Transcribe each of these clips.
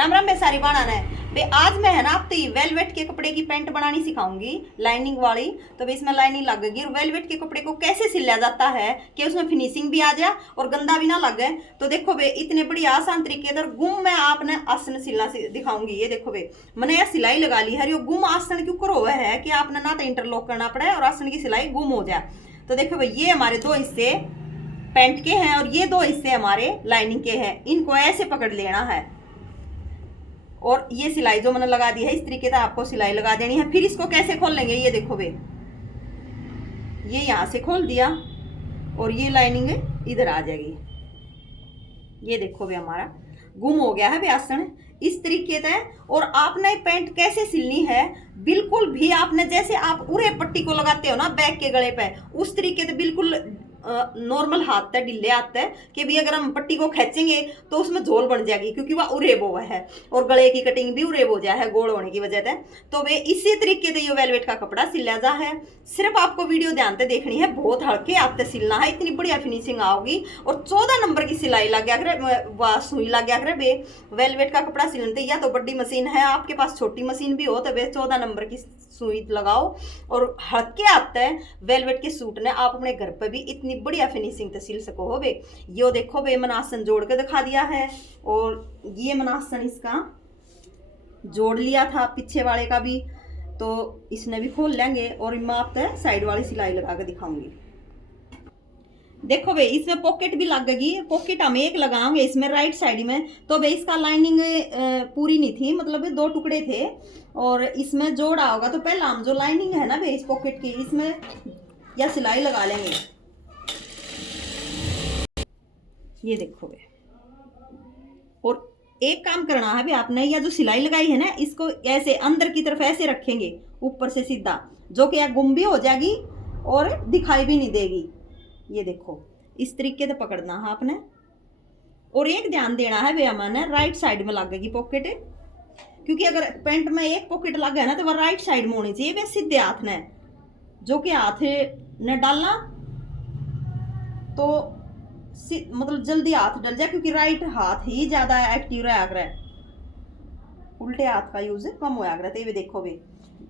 राम राम बेसारी बाणा ने बे आज मैं है ना आप वेलवेट के कपड़े की पैंट बनानी सिखाऊंगी लाइनिंग वाली। तो बे इसमें लाइनिंग लगेगी और वेलवेट के कपड़े को कैसे सिला जाता है कि उसमें फिनिशिंग भी आ जाए और गंदा भी ना लगे। तो देखो बे इतने बड़ी आसान तरीके से गुम मैं आपने आसन सिलना दिखाऊंगी। ये देखो बे मैंने यह सिलाई लगा ली है। ये गुम आसन क्यों करो है कि आपने ना तो इंटरलॉक करना पड़े और आसन की सिलाई गुम हो जाए। तो देखो भाई ये हमारे दो हिस्से पैंट के हैं और ये दो हिस्से हमारे लाइनिंग के हैं। इनको ऐसे पकड़ लेना है और ये सिलाई जो मैंने लगा दी है इस तरीके से आपको सिलाई लगा देनी है। फिर इसको कैसे खोल लेंगे, ये देखो बे ये यहां से खोल दिया और ये लाइनिंग इधर आ जाएगी। ये देखो बे हमारा गुम हो गया है बे आसन इस तरीके से। और आपने पैंट कैसे सिलनी है बिल्कुल भी आपने जैसे आप उरे पट्टी को लगाते हो ना बैक के गले पे उस तरीके से बिल्कुल नॉर्मल हाथ तक ढीले हाथ है कि भी अगर हम पट्टी को खींचेंगे तो उसमें झोल बन जाएगी क्योंकि वह उरेब हुआ है और गले की कटिंग भी उरेब हो जाए है गोल होने की वजह से। तो वे इसी तरीके से ये वेलवेट का कपड़ा सिला जा है। सिर्फ आपको वीडियो ध्यान से देखनी है, बहुत हल्के हाथ से सिलना है, इतनी बढ़िया फिनिशिंग आओगी। और 14 नंबर की सिलाई लग गया करे सुई लग गया करे बे वेलवेट का कपड़ा सिलते या तो बड़ी मशीन है आपके पास छोटी मशीन भी हो तो वे 14 नंबर की सुई लगाओ और हल्के हाथ है वेलवेट के सूट ने आप अपने घर पर भी इतनी बढ़िया फिनिशिंग तो सिल सको हो बे। यो देखो बे मनासन जोड़ के दिखा दिया है और ये मनासन इसका जोड़ लिया था पीछे वाले का भी, तो इसने भी खोल लेंगे और मैं आपको साइड वाली सिलाई लगा के दिखाऊंगी। देखो भाई इसमें पॉकेट भी लगेगी, पॉकेट हम एक लगाएंगे इसमें राइट साइड में। तो भाई इसका लाइनिंग पूरी नहीं थी, मतलब 2 टुकड़े थे और इसमें जोड़ा होगा। तो पहला हम जो लाइनिंग है ना भाई इस पॉकेट की इसमें या सिलाई लगा लेंगे। ये देखो भाई और एक काम करना है भाई आपने, या जो सिलाई लगाई है ना इसको ऐसे अंदर की तरफ ऐसे रखेंगे ऊपर से सीधा, जो कि यहाँ गुम भी हो जाएगी और दिखाई भी नहीं देगी। ये देखो इस तरीके से पकड़ना है आपने। और एक ध्यान देना है भैया मैंने राइट साइड में लगेगी पॉकेट, क्योंकि अगर पैंट में एक पॉकेट लग गया ना तो वह राइट साइड में होनी चाहिए। वे सीधे हाथ ने जो कि हाथ ने डालना तो मतलब जल्दी हाथ डल जाए, क्योंकि राइट हाथ ही ज्यादा एक्टिव रहा कर, उल्टे हाथ का यूज कम होया कर। तो ये देखो भी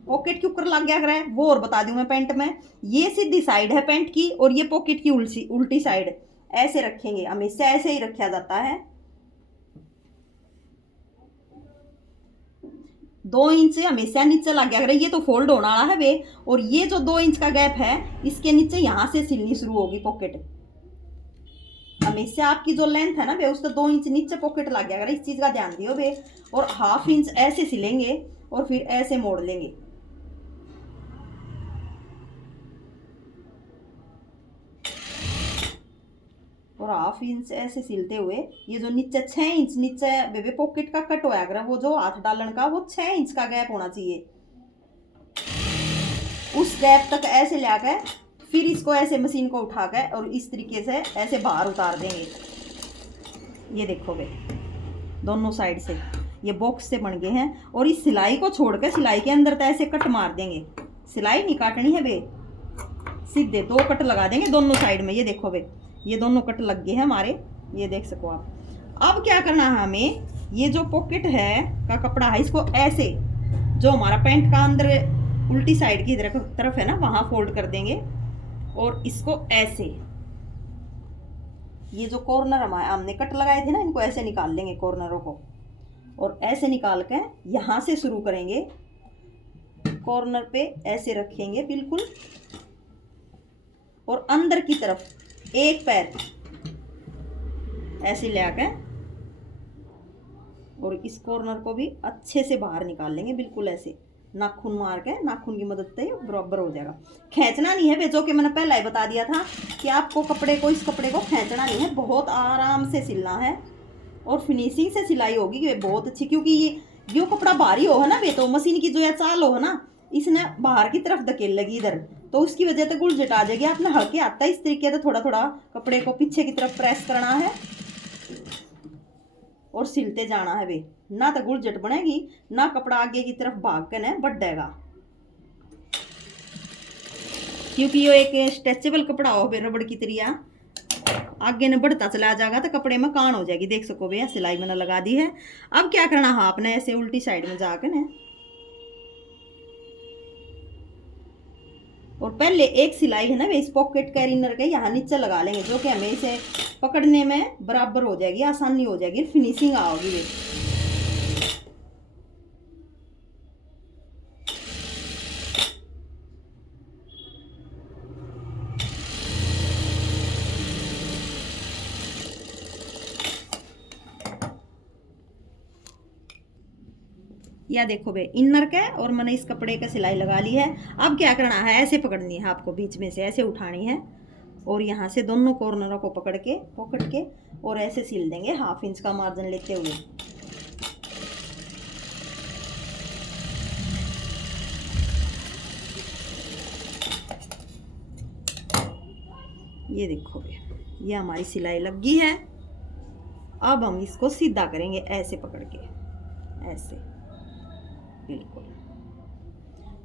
पॉकेट के ऊपर लग गया करे वो और बता दूं मैं पैंट में। ये सीधी साइड है पैंट की और ये पॉकेट की उल्टी साइड ऐसे रखेंगे, हमेशा ऐसे ही रखा जाता है। 2 इंच हमेशा नीचे लग गया करे, ये तो फोल्ड होने वाला है वे। और ये जो 2 इंच का गैप है इसके नीचे यहां से सिलनी शुरू होगी पॉकेट। हमेशा आपकी जो लेंथ है ना वे उससे 2 इंच नीचे पॉकेट लग गया करे, इस चीज का ध्यान दियो वे। और 1/2 इंच ऐसे सिलेंगे और फिर ऐसे मोड़ लेंगे। और 1/2 इंच ऐसे सिलते हुए ये जो नीचे 6 इंच नीचे बेबे पॉकेट का कट होया कर, वो जो हाथ डालन का वो 6 इंच का गैप होना चाहिए। उस गैप तक ऐसे लाकर फिर इसको ऐसे मशीन को उठाकर और इस तरीके से ऐसे बाहर उतार देंगे। ये देखो बे दोनों साइड से ये बॉक्स से बन गए हैं। और इस सिलाई को छोड़कर सिलाई के अंदर तो ऐसे कट मार देंगे, सिलाई नहीं काटनी है बे, सीधे 2 कट लगा देंगे दोनों साइड में। ये देखो बे ये दोनों कट लग गए हैं हमारे, ये देख सको आप। अब क्या करना है हमें, ये जो पॉकेट है का कपड़ा है इसको ऐसे जो हमारा पैंट का अंदर उल्टी साइड की तरफ है ना वहां फोल्ड कर देंगे और इसको ऐसे ये जो कॉर्नर हमने कट लगाए थे ना इनको ऐसे निकाल लेंगे कॉर्नरों को, और ऐसे निकाल के यहां से शुरू करेंगे, कॉर्नर पे ऐसे रखेंगे बिल्कुल। और अंदर की तरफ एक पैर ऐसे लेके और इस कॉर्नर को भी अच्छे से बाहर निकाल लेंगे बिल्कुल ऐसे, नाखून मार के नाखून की मदद से बराबर हो जाएगा। खींचना नहीं है वे, जो कि मैंने पहले ही बता दिया था कि आपको इस कपड़े को खींचना नहीं है, बहुत आराम से सिलना है और फिनिशिंग से सिलाई होगी वे बहुत अच्छी। क्योंकि ये कपड़ा भारी हो है ना वे, तो मशीन की जो या चाल हो है ना इसने बाहर की तरफ धकेल लगी इधर, तो उसकी वजह से गुलझट आ जाएगी। आपने हल्के आता है इस तरीके से थोड़ा थोड़ा कपड़े को पीछे की तरफ प्रेस करना है और सिलते जाना है वे, ना तो गुलझट बनेगी ना कपड़ा आगे की तरफ भाग के न बढ़ेगा। क्योंकि ये एक स्ट्रेचेबल कपड़ा हो फिर रबड़ की तरिया आगे ने बढ़ता चला जाएगा तो कपड़े में कान हो जाएगी। देख सको भैया सिलाई मैंने लगा दी है। अब क्या करना है आपने, ऐसे उल्टी साइड में जाकर ना और पहले एक सिलाई है ना वे इस पॉकेट कैरिनर के यहाँ नीचे लगा लेंगे, जो कि हमें इसे पकड़ने में बराबर हो जाएगी, आसानी हो जाएगी, फिनिशिंग आओगी वे। या देखो बे इनर के और मैंने इस कपड़े का सिलाई लगा ली है। अब क्या करना है, ऐसे पकड़नी है आपको, बीच में से ऐसे उठानी है और यहाँ से दोनों कॉर्नरों को पकड़ के पकड़ के और ऐसे सिल देंगे 1/2 इंच का मार्जिन लेते हुए। ये देखो बे ये हमारी सिलाई लग गई है। अब हम इसको सीधा करेंगे ऐसे पकड़ के, ऐसे बिल्कुल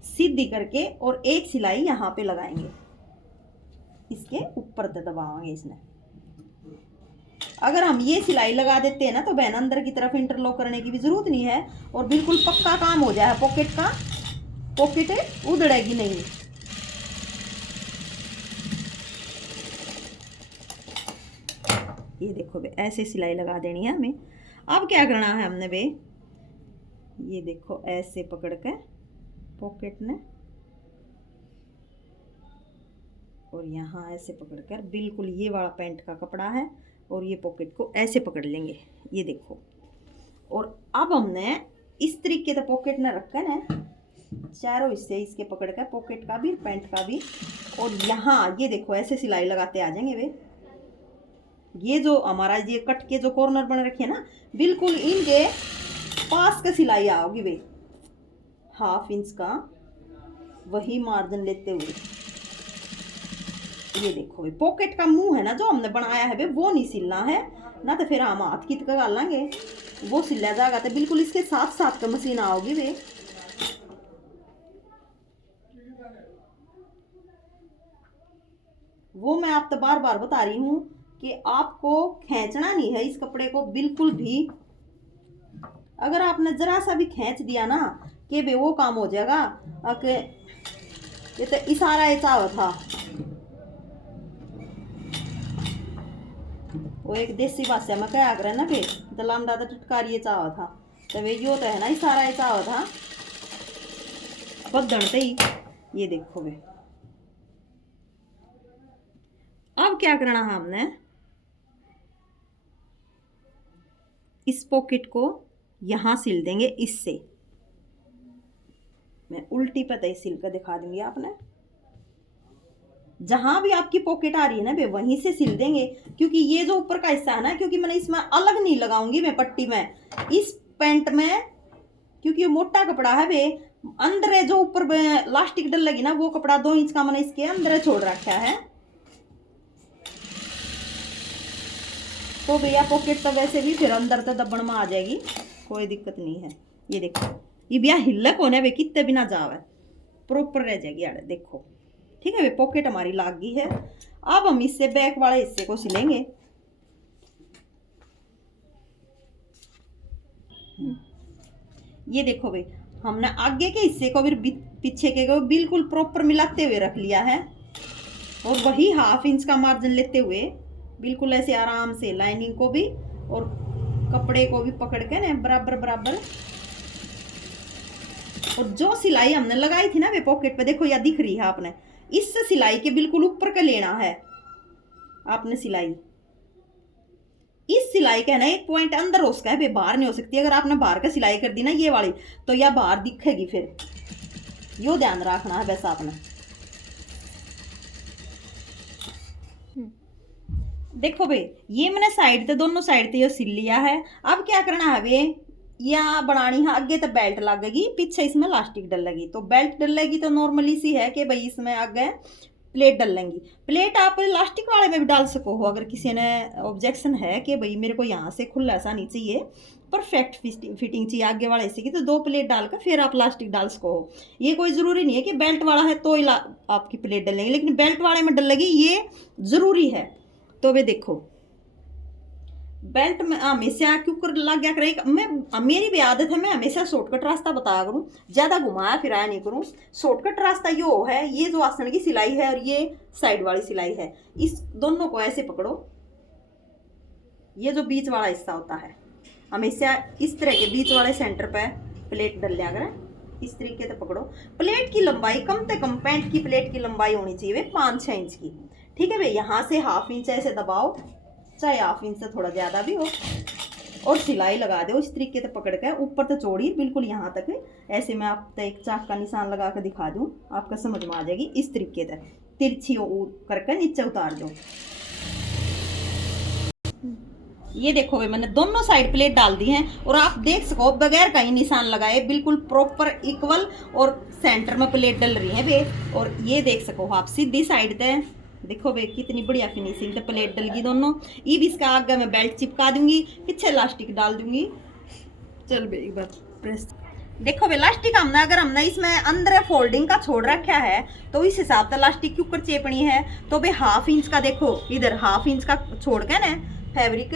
सीधी करके और एक सिलाई यहाँ पे लगाएंगे, इसके ऊपर से दबाएंगे इसमें। अगर हम ये सिलाई लगा देते हैं ना तो बहन अंदर की तरफ इंटरलॉक करने की भी जरूरत नहीं है और बिल्कुल पक्का काम हो जाए पॉकेट का, पॉकेट उधड़ेगी नहीं। ये देखो बे ऐसे सिलाई लगा देनी है हमें। अब क्या करना है हमने बे, ये देखो ऐसे पकड़ के पॉकेट ने और यहाँ ऐसे पकड़कर बिल्कुल ये वाला पैंट का कपड़ा है और ये पॉकेट को ऐसे पकड़ लेंगे, ये देखो। और अब हमने इस तरीके से पॉकेट ने रखा है चारों हिस्से इसके पकड़ कर, पॉकेट का भी पैंट का भी, और यहाँ ये देखो ऐसे सिलाई लगाते आ जाएंगे वे। ये जो हमारा ये कट के जो कॉर्नर बन रखे हैं ना, बिल्कुल इनके पास का सिलाई आओगी वे 1/2 इंच का, वही मार्जिन लेते हुए। ये देखो वे पॉकेट का मुंह है ना जो हमने बनाया है वे, वो नहीं सिलना है ना, तो फिर हम हाथ की तक डालेंगे वो सिला जाएगा। तो बिल्कुल इसके साथ साथ का मशीन आओगी वे। वो मैं आप तो बार बार बता रही हूँ कि आपको खींचना नहीं है इस कपड़े को बिल्कुल भी। अगर आपने जरा सा भी खींच दिया ना कि बे वो काम हो जाएगा कि ये तो इशारा ऐसा हुआ था। वो एक देसी भाषा में क्या आग्रह ना बे दलाम दादा टटकार ये चाहा था, तो वे यो तो है ना इशारा ऐसा हुआ था बदलते ही। ये देखो वे अब क्या करना है हमने, इस पॉकेट को यहां सिल देंगे इससे। मैं उल्टी पता ही सिल कर दिखा दूंगी आपने। जहां भी आपकी पॉकेट आ रही है ना बे वहीं से सिल देंगे, क्योंकि ये जो ऊपर का हिस्सा है ना, क्योंकि मैंने इसमें अलग नहीं लगाऊंगी मैं पट्टी में इस पैंट में, क्योंकि ये मोटा कपड़ा है बे। अंदर जो ऊपर लास्टिक डल लगी ना वो कपड़ा 2 इंच का मैंने इसके अंदर छोड़ रखा है। तो भैया पॉकेट तो वैसे भी फिर अंदर तो दबन में आ जाएगी, कोई दिक्कत नहीं है। ये देखो ये भैया हिल्लक होने वे कितने बिना जावे प्रॉपर रह जाएगी यार, देखो ठीक है। वे पॉकेट हमारी लाग गई है। अब हम इससे बैक वाले हिस्से को सिलेंगे। ये देखो भाई हमने आगे के हिस्से को फिर पीछे के को बिल्कुल प्रॉपर मिलाते हुए रख लिया है और वही 1/2 इंच का मार्जिन लेते हुए बिल्कुल ऐसे आराम से लाइनिंग को भी और कपड़े को भी पकड़ के ना बराबर बराबर। और जो सिलाई हमने लगाई थी ना वे पॉकेट पे, देखो या दिख रही है आपने, इस सिलाई के बिल्कुल ऊपर का लेना है आपने सिलाई। इस सिलाई का है ना एक पॉइंट अंदर हो सकता है वे, बाहर नहीं हो सकती। अगर आपने बाहर का सिलाई कर दी ना ये वाली तो या बाहर दिखेगी, फिर यो ध्यान रखना है वैसा आपने। देखो भाई ये मैंने साइड से दोनों साइड से ये सिल लिया है। अब क्या करना है वे, यहाँ बनानी है आगे तो बेल्ट लगेगी, पीछे इसमें लास्टिक डलेगी। तो बेल्ट डलेगी तो नॉर्मली सी है कि भाई इसमें आगे प्लेट डलेंगी। प्लेट आप लास्टिक वाले में भी डाल सको हो, अगर किसी ने ऑब्जेक्शन है कि भाई मेरे को यहाँ से खुला सा नहीं चाहिए, परफेक्ट फिटिंग चाहिए आगे वाले हिस्से की, तो 2 प्लेट डालकर फिर आप लास्टिक डाल सको हो। ये कोई ज़रूरी नहीं है कि बेल्ट वाला है तो ही आपकी प्लेट डलेंगी, लेकिन बेल्ट वाले में डलेगी ये ज़रूरी है। तो वे देखो बेल्ट में हमेशा क्यों कर लग गया करेगा। मैं मेरी भी आदत है, मैं हमेशा शॉर्टकट रास्ता बताया करूँ, ज़्यादा घुमाया फिराया नहीं करूँ। शॉर्टकट रास्ता यो है, ये जो आसन की सिलाई है और ये साइड वाली सिलाई है, इस दोनों को ऐसे पकड़ो। ये जो बीच वाला हिस्सा होता है हमेशा इस तरह के बीच वाले सेंटर पे प्लेट डल लिया करें, इस तरीके से पकड़ो। प्लेट की लंबाई कम से कम पैंट की प्लेट की लंबाई होनी चाहिए 5-6 इंच की। ठीक है भाई, यहाँ से 1/2 इंच ऐसे दबाओ, चाहे 1/2 इंच से थोड़ा ज़्यादा भी हो, और सिलाई लगा दो इस तरीके से पकड़ कर ऊपर से चौड़ी बिल्कुल यहाँ तक। ऐसे मैं आपको एक चाक का निशान लगा कर दिखा दूँ, आपका समझ में आ जाएगी। इस तरीके से तिरछी करके नीचे उतार दो। ये देखो भाई मैंने दोनों साइड प्लेट डाल दी हैं और आप देख सको बगैर कहीं निशान लगाए बिल्कुल प्रॉपर इक्वल और सेंटर में प्लेट डल रही है भाई। और ये देख सको आप सीधी साइड पे देखो भाई कितनी बढ़िया फिनिशिंग तो प्लेट डल गई दोनों। ये भी इसका आगे मैं बेल्ट चिपका दूंगी, पीछे इलास्टिक डाल दूंगी। चल भाई एक बार प्रेस देखो भाई इलास्टिक हमने अगर हमने इसमें अंदर फोल्डिंग का छोड़ रखा है तो इस हिसाब से इलास्टिक के ऊपर चेपनी है। तो भाई 1/2 इंच का देखो इधर 1/2 इंच का छोड़ के ना फैब्रिक,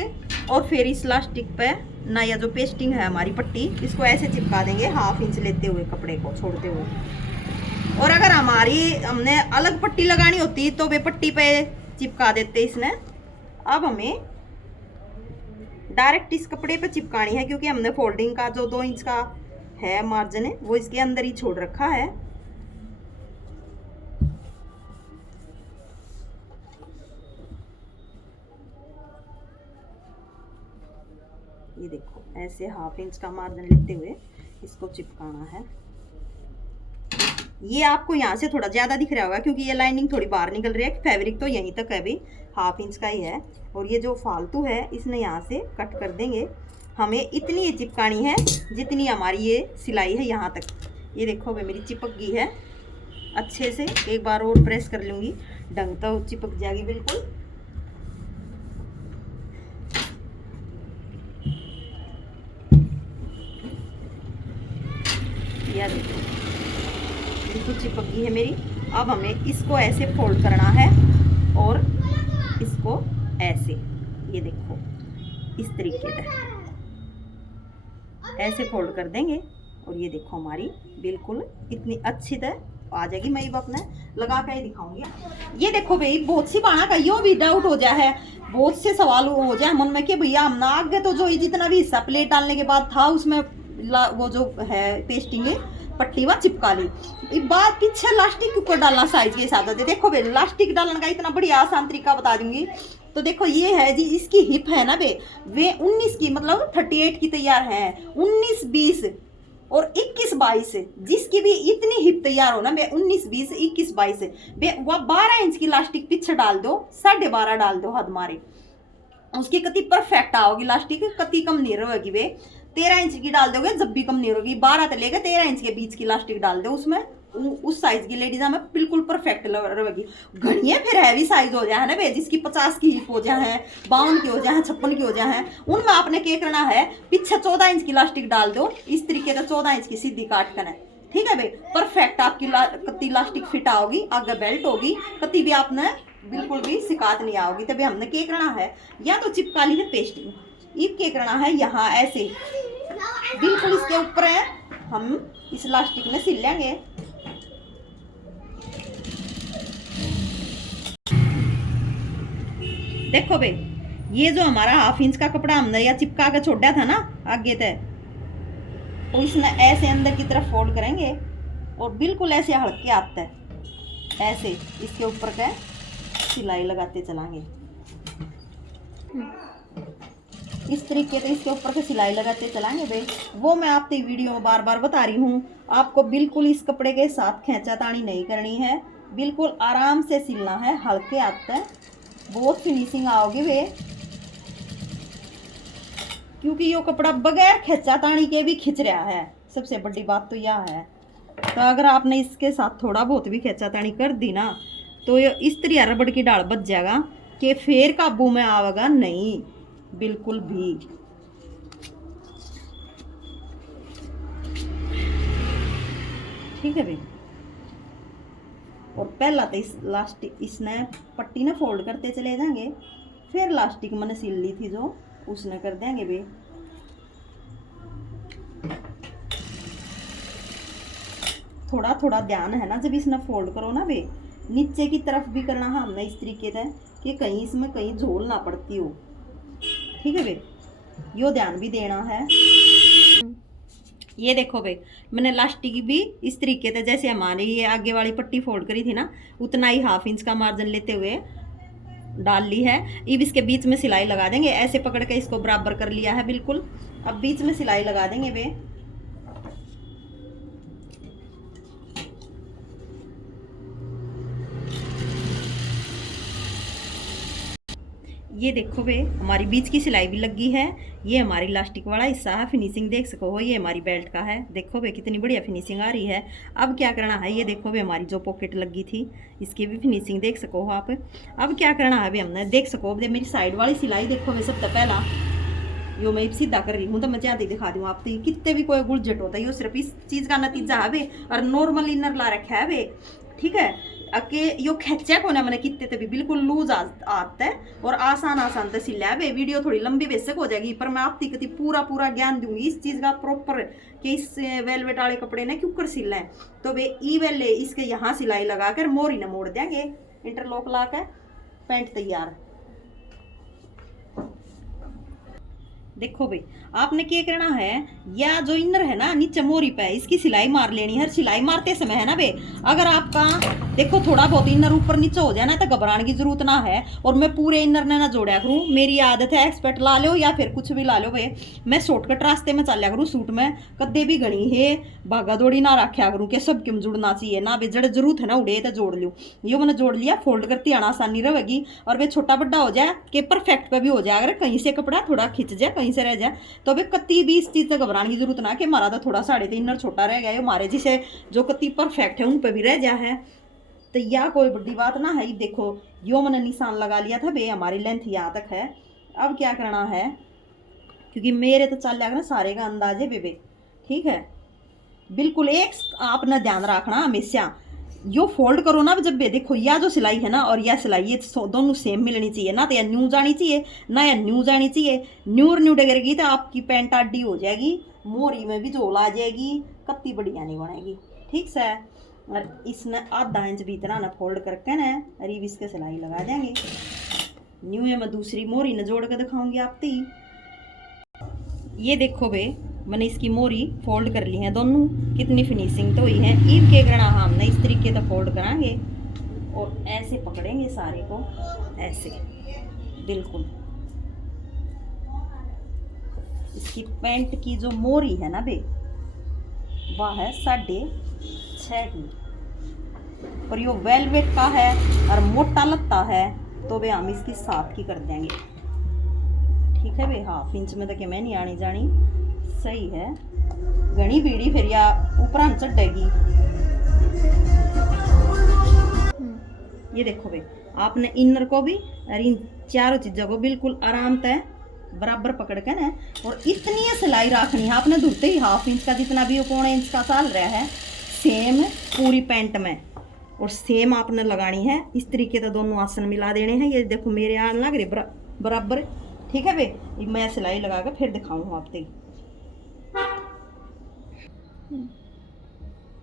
और फिर इस इलास्टिक पे नया जो पेस्टिंग है हमारी पट्टी, इसको ऐसे चिपका देंगे 1/2 इंच लेते हुए कपड़े को छोड़ते हुए। और अगर हमने अलग पट्टी लगानी होती तो वे पट्टी पे चिपका देते इसने। अब हमें डायरेक्ट इस कपड़े पे चिपकानी है क्योंकि हमने फोल्डिंग का जो 2 इंच का है मार्जिन है वो इसके अंदर ही छोड़ रखा है। ये देखो ऐसे 1/2 इंच का मार्जिन लेते हुए इसको चिपकाना है। ये आपको यहाँ से थोड़ा ज़्यादा दिख रहा होगा क्योंकि ये लाइनिंग थोड़ी बाहर निकल रही है, फैब्रिक तो यहीं तक है भी 1/2 इंच का ही है। और ये जो फालतू है इसने यहाँ से कट कर देंगे। हमें इतनी ये चिपकानी है जितनी हमारी ये सिलाई है यहाँ तक। ये देखो भाई मेरी चिपक गई है अच्छे से, एक बार और प्रेस कर लूँगी ढंग तो चिपक जाएगी बिल्कुल। यह देखो बिल्कुल चिपक गई है मेरी। अब हमें इसको ऐसे फोल्ड करना है और इसको ऐसे, ये देखो इस तरीके से ऐसे फोल्ड कर देंगे और ये देखो हमारी बिल्कुल इतनी अच्छी तरह आ जाएगी। मैं ये अपने लगा कर ही दिखाऊंगी। ये देखो भाई बहुत सी बाणा का यो भी डाउट हो जाए है, बहुत से सवाल हो जाए मन में कि भैया हम ना आगे तो जो जितना भी हिस्सा प्लेट डालने के बाद था उसमें वो जो है पेस्टिंग पट्टी वहाँ चिपका ली। एक बार पीछे इलास्टिक के ऊपर डालना साइज के हिसाब से। देखो भाई इलास्टिक डालने का इतना बढ़िया आसान तरीका बता दूंगी। तो देखो ये है जी इसकी हिप है ना वे 19 की मतलब 38 की तैयार है, 19, 20 और 21, 22 जिसकी भी इतनी हिप तैयार हो ना वे 19, 20, 21, 22 वे वह 12 इंच की इलास्टिक पीछे डाल दो, 12.5 डाल दो हद मारे, उसकी कति परफेक्ट आओगी इलास्टिक, कति कम नहीं रहेगी। वे 13 इंच की डाल दोगे जब भी कम नहीं होगी, 12 से लेकर 13 इंच के बीच की इलास्टिक डाल दो उसमें, उस साइज की लेडीज हमें बिल्कुल परफेक्ट रहेगी। घड़ियाँ फिर हैवी साइज हो जाए ना भाई, जिसकी 50 की हिप हो जाए, 52 की हो जाए, 56 की हो जाए, उनमें आपने क्या करना है पीछे 14 इंच की इलास्टिक डाल दो इस तरीके से, 14 इंच की सीधी काट कर। ठीक है भाई, परफेक्ट आपकी कति इलास्टिक फिट आओगी, आगे बेल्ट होगी, कति भी आपने बिल्कुल भी शिकायत नहीं आओगी। तभी हमने क्या करना है या तो चिपका ली है पेस्टिंग, ईप क्या करना है यहाँ ऐसे बिल्कुल इसके ऊपर है, हम इस इलास्टिक में सिल लेंगे। देखो भाई ये जो हमारा 1/2 इंच का कपड़ा हमने या चिपका के छोड़ा था ना आगे तक, तो इसमें ऐसे अंदर की तरफ फोल्ड करेंगे और बिल्कुल ऐसे हल्के हाथ है ऐसे इसके ऊपर का सिलाई लगाते चलाएंगे। इस तरीके से इसके ऊपर से सिलाई लगाते चलाएंगे भाई। वो मैं आपकी वीडियो में बार बार बता रही हूँ, आपको बिल्कुल इस कपड़े के साथ खींचातानी नहीं करनी है, बिल्कुल आराम से सिलना है हल्के हाथ से, बहुत फिनिशिंग आओगी वे। क्योंकि ये कपड़ा बगैर खींचातानी के भी खिंच रहा है, सबसे बड़ी बात तो यह है। तो अगर आपने इसके साथ थोड़ा बहुत भी खींचातानी कर दी ना तो ये इस तरह रबड़ की डाल बच जाएगा कि फिर काबू में आवेगा नहीं बिल्कुल भी। ठीक है भाई, और पहला तो इस लास्ट इसने पट्टी ना फोल्ड करते चले जाएंगे फिर लास्टिक मैंने सिल ली थी जो उसने कर देंगे बे। थोड़ा थोड़ा ध्यान है ना जब इसने फोल्ड करो ना बे, नीचे की तरफ भी करना है हमने इस तरीके से कि कहीं इसमें कहीं झोल ना पड़ती हो। ठीक है बे, यो ध्यान भी देना है। ये देखो भाई, मैंने लास्टिक भी इस तरीके से जैसे हमारी ये आगे वाली पट्टी फोल्ड करी थी ना, उतना ही 1/2 इंच का मार्जिन लेते हुए डाल ली है। अब इसके बीच में सिलाई लगा देंगे, ऐसे पकड़ के इसको बराबर कर लिया है बिल्कुल। अब बीच में सिलाई लगा देंगे वे। ये देखो वे, हमारी बीच की सिलाई भी लगी है। ये हमारी लास्टिक वाला हिस्सा है, फिनिशिंग देख सको हो, ये हमारी बेल्ट का है। देखो वे कितनी बढ़िया फिनिशिंग आ रही है। अब क्या करना है, ये देखो वे हमारी जो पॉकेट लगी थी इसकी भी फिनिशिंग देख सको हो आप। अब क्या करना है वे हमने, देख सको मेरी साइड वाली सिलाई देखो वे। सबसे पहला यो मैं सीधा कर रही हूँ तो मैं ज्यादा दिखा दूँ आप, कितने भी कोई गुलझट होता है यो सिर्फ इस चीज़ का नतीजा है वे। और नॉर्मल इनर ला रखा है वे, ठीक है। अके यो खेचा को ना मैंने कितने तभी बिल्कुल लूज आता है और आसान आसान तो सिला है। वीडियो थोड़ी लंबी बेशक हो जाएगी पर मैं आपकी कति पूरा ज्ञान दूंगी इस चीज़ का प्रॉपर कि इस वेलवेट वाले कपड़े ने क्यों कर सिला है। तो वे ई वेले इसके यहाँ सिलाई लगा कर मोरी ने मोड़ देंगे, इंटरलॉक ला कर पैंट तैयार। देखो भाई, आपने क्या करना है, या जो इनर है ना नीचे मोरी पे इसकी सिलाई मार लेनी है। सिलाई मारते समय है ना बे, अगर आपका देखो थोड़ा बहुत इनर ऊपर नीचे हो जाए ना तो घबराने की जरूरत ना है। और मैं पूरे इनर ने ना जोड़ा करूँ, मेरी आदत है एक्सपर्ट ला लो या फिर कुछ भी ला लो बे। मैं शॉर्टकट रास्ते में चल करूँ सूट में, कदे भी गणी है भागा दौड़ी ना रखा करूँ कि सब क्यों जुड़ना चाहिए ना बे। जड़ जरूरत है ना उड़े तो जोड़ लूँ, यो मैंने जोड़ लिया। फोल्ड करती आना आसानी रहेगी और वे छोटा बड़ा हो जाए कि परफेक्ट पे भी हो जाए। अगर कहीं से कपड़ा थोड़ा खिंच जाए कहीं से रह जाए तो अभी कत्ती भी इस चीज़ से घबराने की जरूरत ना कि हमारा तो थोड़ा साढ़े 3 इनर छोटा रह गया है, हमारे जिसे जो कत्ती परफेक्ट है उन पे भी रह जा है। तो यह कोई बड़ी बात ना है। देखो यो मैंने निशान लगा लिया था बे, हमारी लेंथ यहाँ तक है। अब क्या करना है, क्योंकि मेरे तो चल जाएगा ना सारे का अंदाजे बेबे, ठीक है। बिल्कुल एक आपने ध्यान रखना हमेशा, यो फोल्ड करो ना जब बे, देखो यह जो सिलाई है ना और यह सिलाई ये दोनों सेम मिलनी चाहिए ना। तो यह न्यू जानी चाहिए ना या न्यू जानी चाहिए। न्यू और न्यू डगेगी तो आपकी पैंट आडी हो जाएगी, मोरी में भी झोल आ जाएगी, कत्ती बढ़िया नहीं बनेगी, ठीक से। और इसने आधा इंच भी इतना ना फोल्ड करके ना अरीब इसके सिलाई लगा देंगे। न्यू है मैं दूसरी मोरी न जोड़ के दिखाऊंगी आपती। ये देखो बे, मैंने इसकी मोरी फोल्ड कर ली है दोनों, कितनी फिनिशिंग तो हुई है। ईब के करना हमने इस तरीके से फोल्ड करांगे और ऐसे पकड़ेंगे सारे को, ऐसे बिल्कुल। इसकी पैंट की जो मोरी है ना बे, वह है 6.5 की और यो वेलवेट का है और मोटा लत्ता है तो बे हम इसकी 7 की कर देंगे, ठीक है बे। 1/2 इंच में तो मैं नहीं आनी जानी, सही है। घनी बीड़ी फिर या ऊपर चढ़ेगी। ये देखो भाई, आपने इनर को भी और इन चारों चीज़ों को बिल्कुल आराम से बराबर पकड़ के ना और इतनी सिलाई रखनी है आपने धुलते ही 1/2 इंच का जितना भी 1 इंच का चल रहा है सेम पूरी पैंट में, और सेम आपने लगानी है। इस तरीके से दोनों आसन मिला देने हैं। ये देखो मेरे आन लग रहे बराबर, ठीक है बे। मैं सिलाई लगा कर फिर दिखाऊंगा आपसे।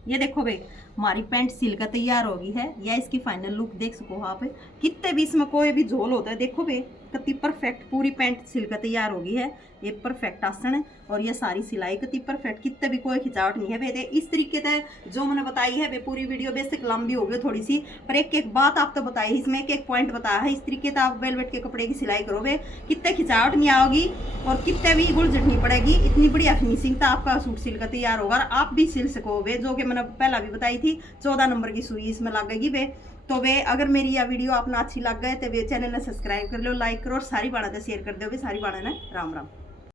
ये देखो भाई, हमारी पैंट सिल कर तैयार हो गई है। या इसकी फाइनल लुक देख सको आप, कितने भी इसमें कोई भी झोल होता है। देखो भाई कितनी परफेक्ट पूरी पैंट सिल कर तैयार हो गई है। ये परफेक्ट आसन है और ये सारी सिलाई कितनी परफेक्ट, कितने भी कोई खिंचावट नहीं है वे। इस तरीके से जो मैंने बताई है वे पूरी वीडियो बेसिक लंबी हो गई थोड़ी सी, पर एक एक बात आप तो बताई, इसमें एक एक पॉइंट बताया है। इस तरीके से आप वेलवेट के कपड़े की सिलाई करो वे, कितने खिंचावट नहीं आओगी और कितने भी गुलझट नहीं पड़ेगी। इतनी बढ़िया फिनिशिंग तो आपका सूट सिल कर तैयार होगा और आप भी सिल सकोगे। जो कि मैंने पहला भी बताई थी, 14 नंबर की सुई इसमें लगेगी वे। तो वे अगर मेरी यह वीडियो आपने अच्छी लग गए तो वे चैनल ने सब्सक्राइब कर लो, लाइक करो और सारी बाड़ा शेयर कर दो। सारी बाड़ा ने राम राम।